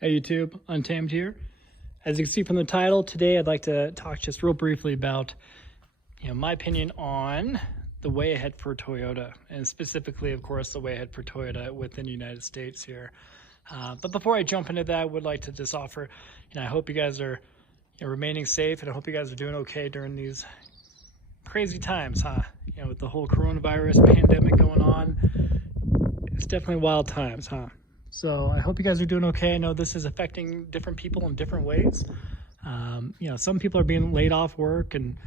Hey YouTube, Untamed here. As you can see from the title, today I'd like to talk just real briefly about my opinion on the way ahead for Toyota, and specifically, of course, the way ahead for Toyota within the United States here. But before I jump into that, I would like to just offer, I hope you guys are remaining safe, and I hope you guys are doing okay during these crazy times, with the whole coronavirus pandemic going on. It's definitely wild times, So I hope you guys are doing okay. I know this is affecting different people in different ways. Some people are being laid off work, and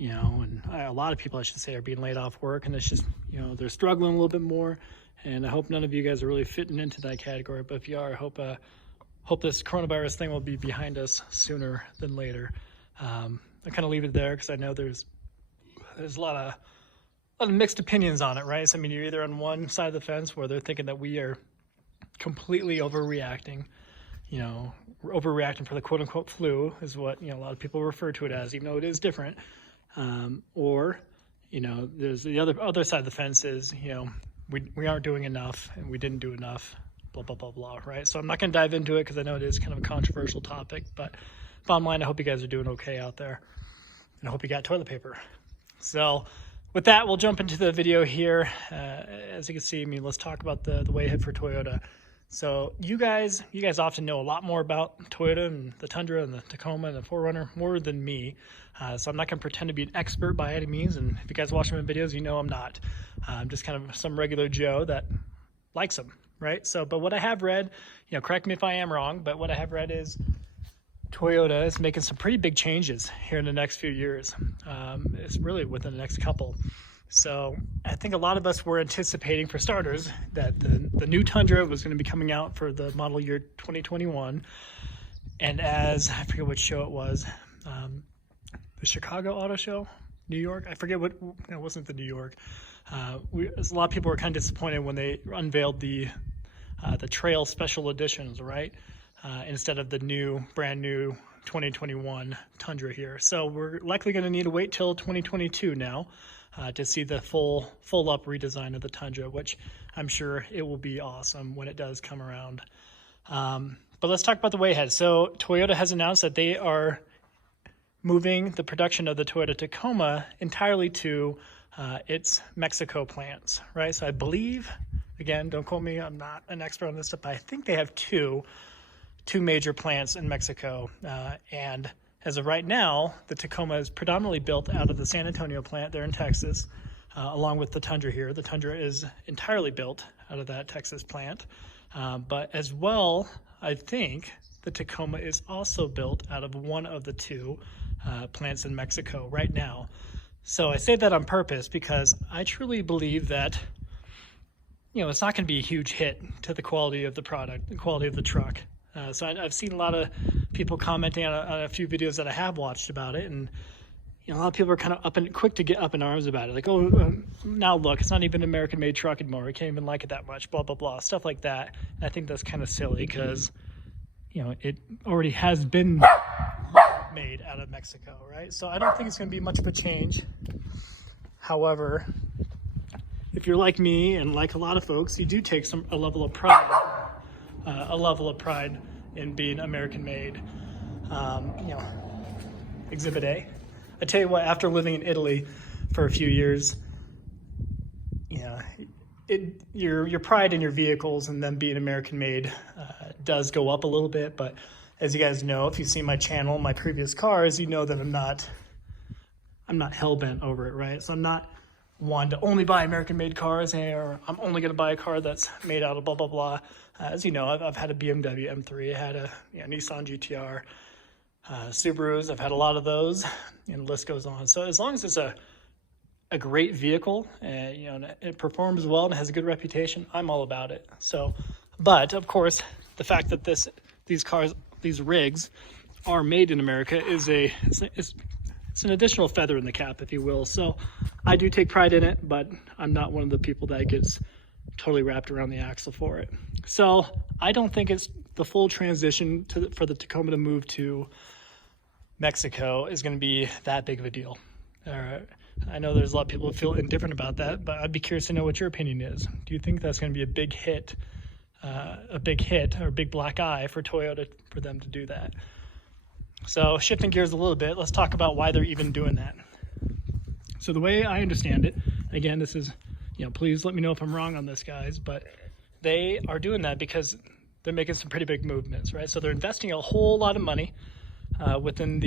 a lot of people, I should say, are being laid off work, and it's just, they're struggling a little bit more. And I hope none of you guys are really fitting into that category. But if you are, I hope this coronavirus thing will be behind us sooner than later. I kind of leave it there because I know there's a lot of mixed opinions on it, right? So, I mean, you're either on one side of the fence where they're thinking that we are completely overreacting, overreacting for the quote unquote flu is what, a lot of people refer to it as, even though it is different. Or, there's the other side of the fence is, we aren't doing enough and we didn't do enough, blah, blah, blah, blah, right? So I'm not going to dive into it because I know it is kind of a controversial topic, but bottom line, I hope you guys are doing okay out there, and I hope you got toilet paper. So with that, we'll jump into the video here. As you can see, let's talk about the way ahead for Toyota. So you guys often know a lot more about Toyota and the Tundra and the Tacoma and the 4Runner more than me. So I'm not going to pretend to be an expert by any means. And if you guys watch my videos, I'm not. I'm just kind of some regular Joe that likes them, right? So, but what I have read, correct me if I am wrong, but what I have read is Toyota is making some pretty big changes here in the next few years. It's really within the next couple. So I think a lot of us were anticipating, for starters, that the new Tundra was going to be coming out for the model year 2021. And as, I forget what show it was, the Chicago Auto Show, New York, I forget it wasn't the New York. A lot of people were kind of disappointed when they unveiled the Trail Special Editions, right? Instead of the brand new 2021 Tundra here. So we're likely going to need to wait till 2022 now to see the full up redesign of the Tundra, which I'm sure it will be awesome when it does come around. But let's talk about the way ahead. So Toyota has announced that they are moving the production of the Toyota Tacoma entirely to its Mexico plants, right? So I believe, again, don't quote me, I'm not an expert on this stuff, but I think they have two major plants in Mexico. And as of right now, the Tacoma is predominantly built out of the San Antonio plant there in Texas, along with the Tundra here. The Tundra is entirely built out of that Texas plant. But as well, I think the Tacoma is also built out of one of the two plants in Mexico right now. So I say that on purpose because I truly believe that, it's not going to be a huge hit to the quality of the product, the quality of the truck. So I've seen a lot of people commenting on a few videos that I have watched about it, and a lot of people are kind of quick to get up in arms about it, like, now look, it's not even an American-made truck anymore. We can't even like it that much, blah blah blah, stuff like that. And I think that's kind of silly because it already has been made out of Mexico, right? So I don't think it's going to be much of a change. However, if you're like me and like a lot of folks, you do take a level of pride in being American-made. Exhibit A. I tell you what, after living in Italy for a few years, your pride in your vehicles and them being American-made does go up a little bit. But as you guys know, if you've seen my channel, my previous cars, you know that I'm not hell-bent over it, right? So I'm not one to only buy American-made cars, or I'm only going to buy a car that's made out of blah, blah, blah. As you know, I've had a BMW M3, I had a Nissan GTR, Subarus, I've had a lot of those, and the list goes on. So as long as it's a great vehicle, and it performs well and has a good reputation, I'm all about it. So, but of course, the fact that these rigs are made in America is it's an additional feather in the cap, if you will. So I do take pride in it, but I'm not one of the people that gets totally wrapped around the axle for it. So I don't think it's the full transition for the Tacoma to move to Mexico is going to be that big of a deal. I know there's a lot of people who feel indifferent about that, but I'd be curious to know what your opinion is. Do you think that's going to be a big hit a big hit or a big black eye for Toyota for them to do that. So shifting gears a little bit, let's talk about why they're even doing that. So the way I understand it, again, this is, please let me know if I'm wrong on this, guys, but they are doing that because they're making some pretty big movements, right? So they're investing a whole lot of money within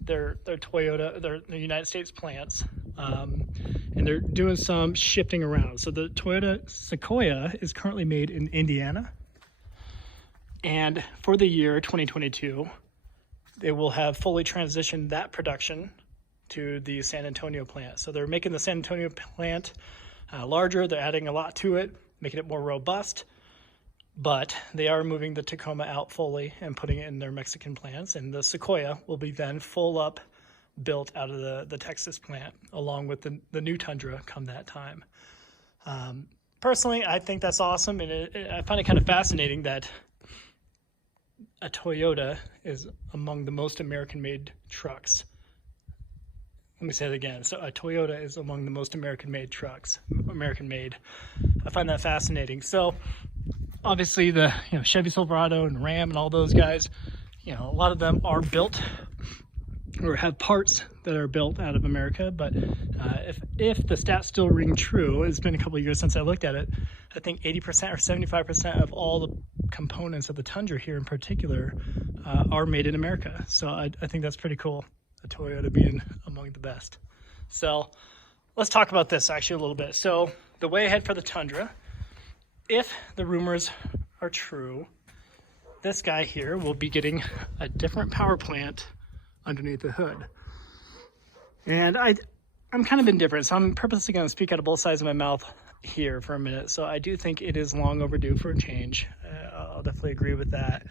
their Toyota, their United States plants, and they're doing some shifting around. So the Toyota Sequoia is currently made in Indiana, and for the year 2022, they will have fully transitioned that production to the San Antonio plant. So they're making the San Antonio plant larger. They're adding a lot to it, making it more robust. But they are moving the Tacoma out fully and putting it in their Mexican plants. And the Sequoia will be then full up built out of the Texas plant, along with the new Tundra come that time. Personally, I think that's awesome. And I find it kind of fascinating that a Toyota is among the most American-made trucks. Let me say it again. So a Toyota is among the most American-made trucks, American-made. I find that fascinating. So obviously the Chevy Silverado and Ram and all those guys, a lot of them are built or have parts that are built out of America. But if the stats still ring true, it's been a couple of years since I looked at it, I think 80% or 75% of all the components of the Tundra here in particular are made in America. So I think that's pretty cool, a Toyota being among the best. So let's talk about this actually a little bit. So the way ahead for the Tundra, if the rumors are true, this guy here will be getting a different power plant underneath the hood. And I'm kind of indifferent, so I'm purposely going to speak out of both sides of my mouth here for a minute. So I do think it is long overdue for a change. I'll definitely agree with that.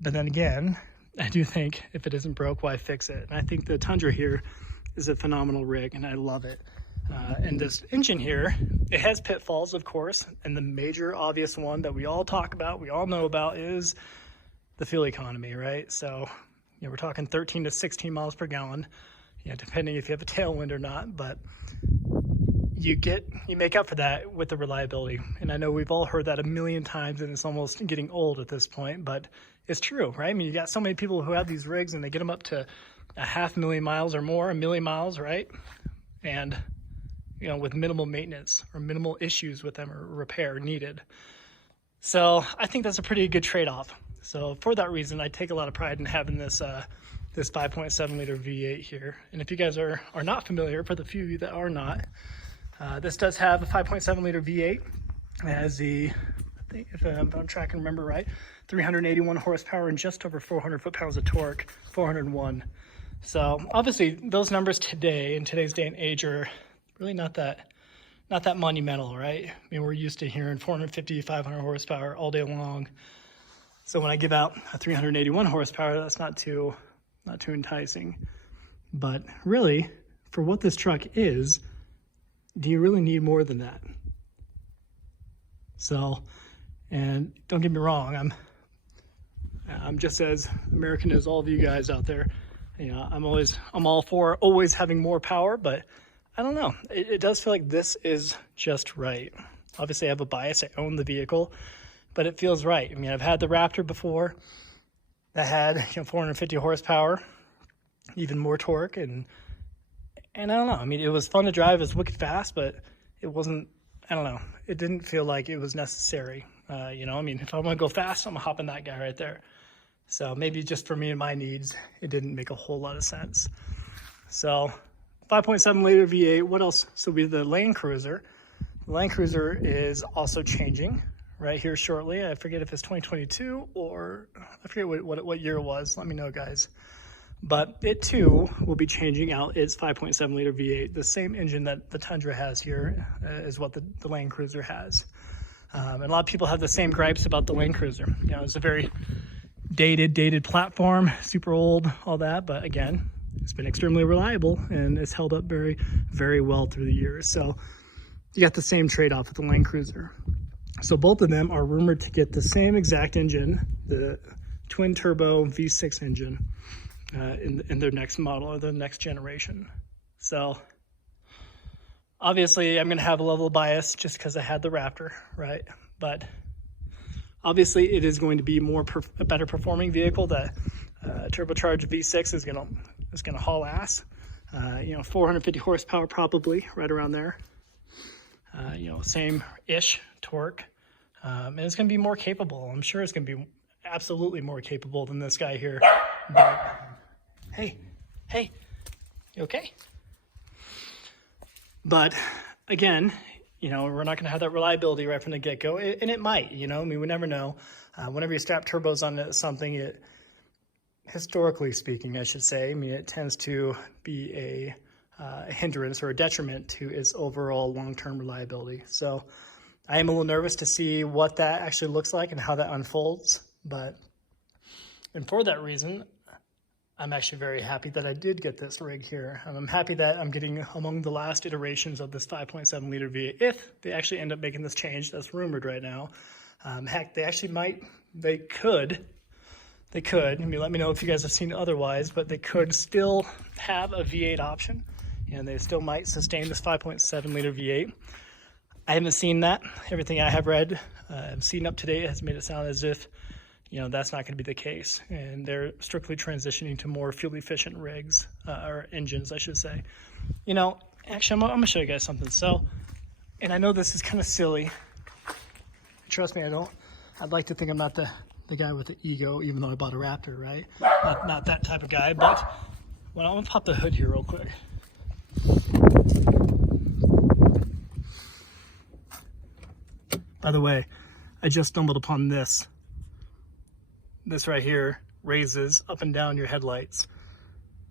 But then again, I do think if it isn't broke, why fix it? And I think the Tundra here is a phenomenal rig, and I love it. And this engine here, it has pitfalls, of course, and the major obvious one that we all talk about, we all know about, is the fuel economy, right? So, we're talking 13 to 16 miles per gallon, depending if you have a tailwind or not, but you make up for that with the reliability. And I know we've all heard that a million times, and it's almost getting old at this point, but it's true, right? I mean, you got so many people who have these rigs and they get them up to 500,000 miles or more, 1,000,000 miles, right? And with minimal maintenance or minimal issues with them or repair needed. So I think that's a pretty good trade-off. So for that reason, I take a lot of pride in having this 5.7 liter V8 here. And if you guys are not familiar, for the few of you that are not, this does have a 5.7 liter V8. It has I think if I'm trying to remember right, 381 horsepower and just over 400 foot-pounds of torque, 401. So obviously those numbers today, in today's day and age, are really not that monumental, right? I mean, we're used to hearing 450, 500 horsepower all day long. So when I give out a 381 horsepower, that's not too enticing. But really, for what this truck is, do you really need more than that? So, and don't get me wrong, I'm just as American as all of you guys out there. I'm all for always having more power, but I don't know. It does feel like this is just right. Obviously, I have a bias. I own the vehicle, but it feels right. I mean, I've had the Raptor before that had 450 horsepower, even more torque, and I don't know. I mean, it was fun to drive. It was wicked fast, but it wasn't. I don't know. It didn't feel like it was necessary. I mean, if I want to go fast, I'm gonna hop in that guy right there. So maybe just for me and my needs, it didn't make a whole lot of sense. So 5.7 liter V8, what else? So we have the Land Cruiser. The Land Cruiser is also changing right here shortly. I forget if it's 2022 or I forget what year it was. Let me know, guys. But it too will be changing out its 5.7 liter V8. The same engine that the Tundra has here is what the Land Cruiser has. And a lot of people have the same gripes about the Land Cruiser. It's a very dated platform, super old, all that. But again, it's been extremely reliable and it's held up very, very well through the years. So you got the same trade-off with the Land Cruiser. So both of them are rumored to get the same exact engine, the twin turbo V6 engine in their next model or the next generation. So obviously I'm going to have a level of bias just because I had the Raptor, right? But Obviously, it is going to be a better performing vehicle. That turbocharged V6 is gonna haul ass. 450 horsepower probably, right around there. Same-ish torque. And it's gonna be more capable. I'm sure it's gonna be absolutely more capable than this guy here. But, hey, you okay? But again, we're not going to have that reliability right from the get-go, and it might, we never know. Whenever you strap turbos onto something, historically speaking, I should say, it tends to be a hindrance or a detriment to its overall long-term reliability. So I am a little nervous to see what that actually looks like and how that unfolds. And for that reason, I'm actually very happy that I did get this rig here. I'm happy that I'm getting among the last iterations of this 5.7 liter V8, if they actually end up making this change that's rumored right now. Heck, they could. I mean, let me know if you guys have seen otherwise, but they could still have a V8 option, and they still might sustain this 5.7 liter V8. I haven't seen that. Everything I have read, I've seen up to date has made it sound as if that's not going to be the case, and they're strictly transitioning to more fuel-efficient rigs, or engines, I should say. Actually, I'm going to show you guys something. So, and I know this is kind of silly. Trust me, I'd like to think I'm not the guy with the ego, even though I bought a Raptor, right? Not that type of guy, but I'm going to pop the hood here real quick. By the way, I just stumbled upon this. This right here raises up and down your headlights.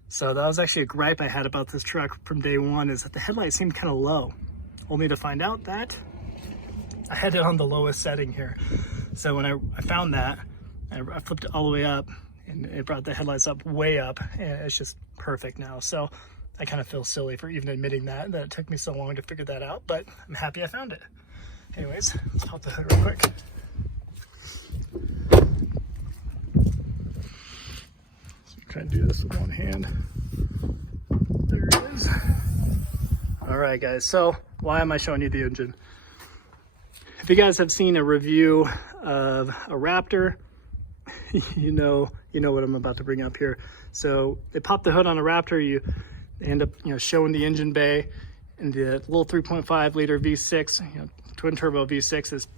So that was actually a gripe I had about this truck from day one, is that the headlights seemed kind of low. Only to find out that I had it on the lowest setting here. So when I found that, I flipped it all the way up, and it brought the headlights up way up, and it's just perfect now. So I kind of feel silly for even admitting that it took me so long to figure that out, but I'm happy I found it. Anyways, let's pop the hood real quick. Try and do this with one hand. There it is. All right, guys. So why am I showing you the engine? If you guys have seen a review of a Raptor, you know what I'm about to bring up here. So they pop the hood on a Raptor. They end up showing the engine bay, and the little 3.5 liter V6, twin turbo V6 is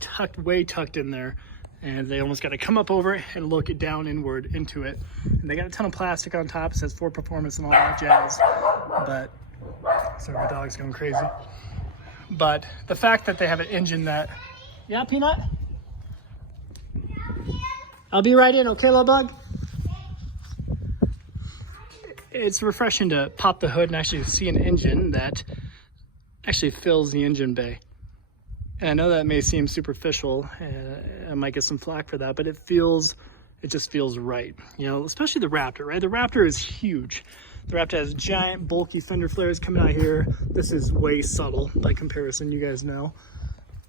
way tucked in there. And they almost got to come up over it and look it down inward into it. And they got a ton of plastic on top. It says Ford Performance and all that jazz. But, sorry, my dog's going crazy. But the fact that they have an engine that, yeah, Peanut? I'll be right in, okay, little bug? It's refreshing to pop the hood and actually see an engine that actually fills the engine bay. And I know that may seem superficial, and I might get some flack for that, but it just feels right. Especially the Raptor, right? The Raptor is huge. The Raptor has giant, bulky fender flares coming out here. This is way subtle by comparison, you guys know.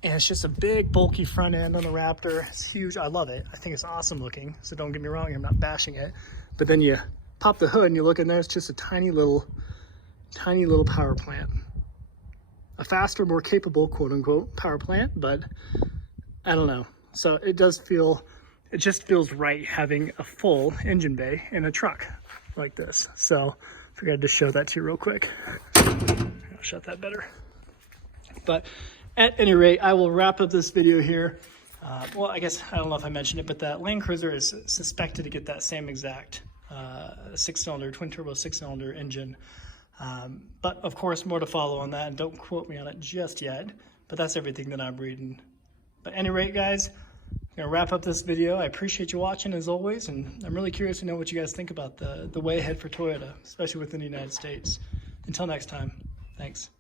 And it's just a big, bulky front end on the Raptor. It's huge. I love it. I think it's awesome looking, so don't get me wrong, I'm not bashing it. But then you pop the hood and you look in there, it's just a tiny little power plant. A faster, more capable, quote unquote, power plant, but I don't know. So it just feels right having a full engine bay in a truck like this. So I figured I'd just show that to you real quick. I'll shut that better. But at any rate, I will wrap up this video here. Well, I guess, I don't know if I mentioned it, but that Land Cruiser is suspected to get that same exact six-cylinder, twin-turbo six-cylinder engine. But of course, more to follow on that, and don't quote me on it just yet, but that's everything that I'm reading. But at any rate, guys, I'm gonna wrap up this video. I appreciate you watching as always, and I'm really curious to know what you guys think about the way ahead for Toyota, especially within the United States. Until next time, thanks.